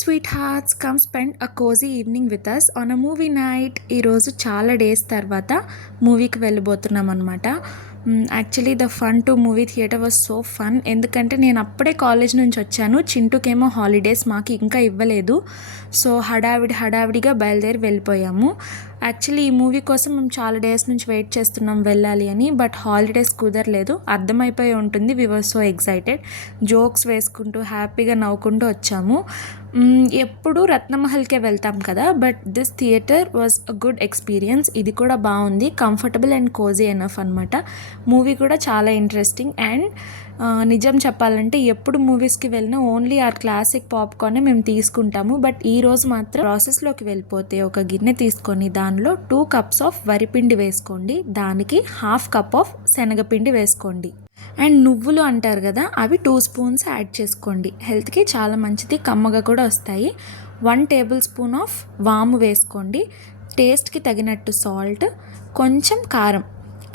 Sweethearts come spend a cosy evening with us on a movie night ఈరోజు చాలా days తర్వాత మూవీకి వెళ్ళిపోతున్నాం అనమాట actually the fun to movie theatre was so fun ఎందుకంటే నేను అప్పుడే కాలేజ్ నుంచి వచ్చాను. చింటూకేమో హాలిడేస్ మాకు ఇంకా ఇవ్వలేదు. సో హడావిడి హడావిడిగా బయలుదేరి వెళ్ళిపోయాము. యాక్చువల్లీ ఈ మూవీ కోసం మేము చాలా డేస్ నుంచి వెయిట్ చేస్తున్నాం వెళ్ళాలి అని బట్ హాలిడేస్ కుదరలేదు. అర్థమైపోయి ఉంటుంది we were so excited jokes వేసుకుంటూ హ్యాపీగా నవ్వుకుంటూ వచ్చాము. ఎప్పుడు రత్నమహల్కే వెళ్తాం కదా but this theatre was a good experience ఇది కూడా బాగుంది కంఫర్టబుల్ అండ్ కోజీ ఎనఫ్ అనమాట మూవీ కూడా చాలా ఇంట్రెస్టింగ్ అండ్ నిజం చెప్పాలంటే ఎప్పుడు మూవీస్కి వెళ్ళినా ఓన్లీ ఆర్ క్లాసిక్ పాప్కార్నే మేము తీసుకుంటాము. బట్ ఈ రోజు మాత్రం ప్రాసెస్లోకి వెళ్ళిపోతే ఒక గిన్నె తీసుకొని దానిలో టూ కప్స్ ఆఫ్ వరిపిండి వేసుకోండి. దానికి హాఫ్ కప్ ఆఫ్ శనగపిండి వేసుకోండి. అండ్ నువ్వులు అంటారు కదా అవి టూ స్పూన్స్ యాడ్ చేసుకోండి. హెల్త్కి చాలా మంచిది కమ్మగా కూడా వస్తాయి. వన్ టేబుల్ స్పూన్ ఆఫ్ వాము వేసుకోండి. టేస్ట్కి తగినట్టు సాల్ట్ కొంచెం కారం.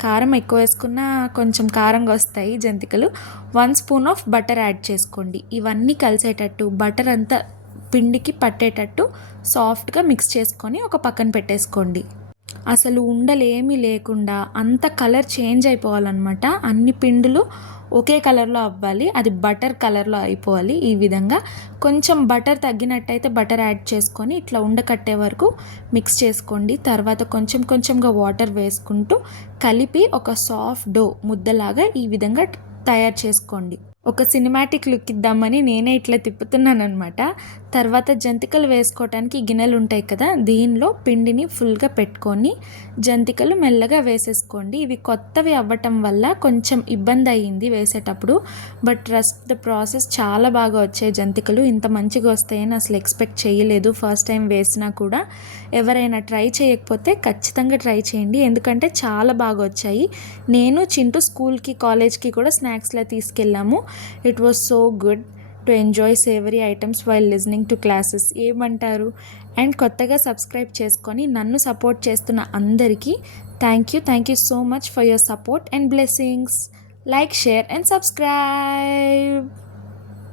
కారం ఎక్కువ వేసుకున్నా కొంచెం కారంగా వస్తాయి జంతికలు. One spoon of butter add చేసుకోండి. ఇవన్నీ కలిసేటట్టు బటర్ అంతా పిండికి పట్టేటట్టు సాఫ్ట్గా మిక్స్ చేసుకొని ఒక పక్కన పెట్టేసుకోండి. అసలు ఉండలేమీ లేకుండా అంత కలర్ చేంజ్ అయిపోవాలన్నమాట. అన్ని పిండులు ఒకే కలర్లో అవ్వాలి. అది బటర్ కలర్లో అయిపోవాలి ఈ విధంగా. కొంచెం బటర్ తగ్గినట్టయితే బటర్ యాడ్ చేసుకొని ఇట్లా ఉండకట్టే వరకు మిక్స్ చేసుకోండి. తర్వాత కొంచెం కొంచెంగా వాటర్ వేసుకుంటూ కలిపి ఒక సాఫ్ట్ డో ముద్దలాగా ఈ విధంగా తయారు చేసుకోండి. ఒక సినిమాటిక్ లుక్ ఇద్దామని నేనే ఇట్లా తిప్పుతున్నాను అనమాట తర్వాత జంతికలు వేసుకోవటానికి గిన్నెలు ఉంటాయి కదా దీనిలో పిండిని ఫుల్గా పెట్టుకొని జంతికలు మెల్లగా వేసేసుకోండి. ఇవి కొత్తవి అవ్వటం వల్ల కొంచెం ఇబ్బంది అయ్యింది వేసేటప్పుడు. బట్ ట్రస్ట్ ద ప్రాసెస్ చాలా బాగా వచ్చాయి జంతికలు. ఇంత మంచిగా వస్తాయని అసలు ఎక్స్పెక్ట్ చేయలేదు. ఫస్ట్ టైం వేసినా కూడా ఎవరైనా ట్రై చేయకపోతే ఖచ్చితంగా ట్రై చేయండి. ఎందుకంటే చాలా బాగా వచ్చాయి. నేను చింటూ స్కూల్కి కాలేజ్కి కూడా స్నాక్స్లా తీసుకెళ్ళాము. It was so good to enjoy savoury items while listening to classes ఏమంటారు? అండ్ కొత్తగా సబ్స్క్రైబ్ చేసుకొని నన్ను సపోర్ట్ చేస్తున్న అందరికీ thank you thank you so much for your support and blessings like share and subscribe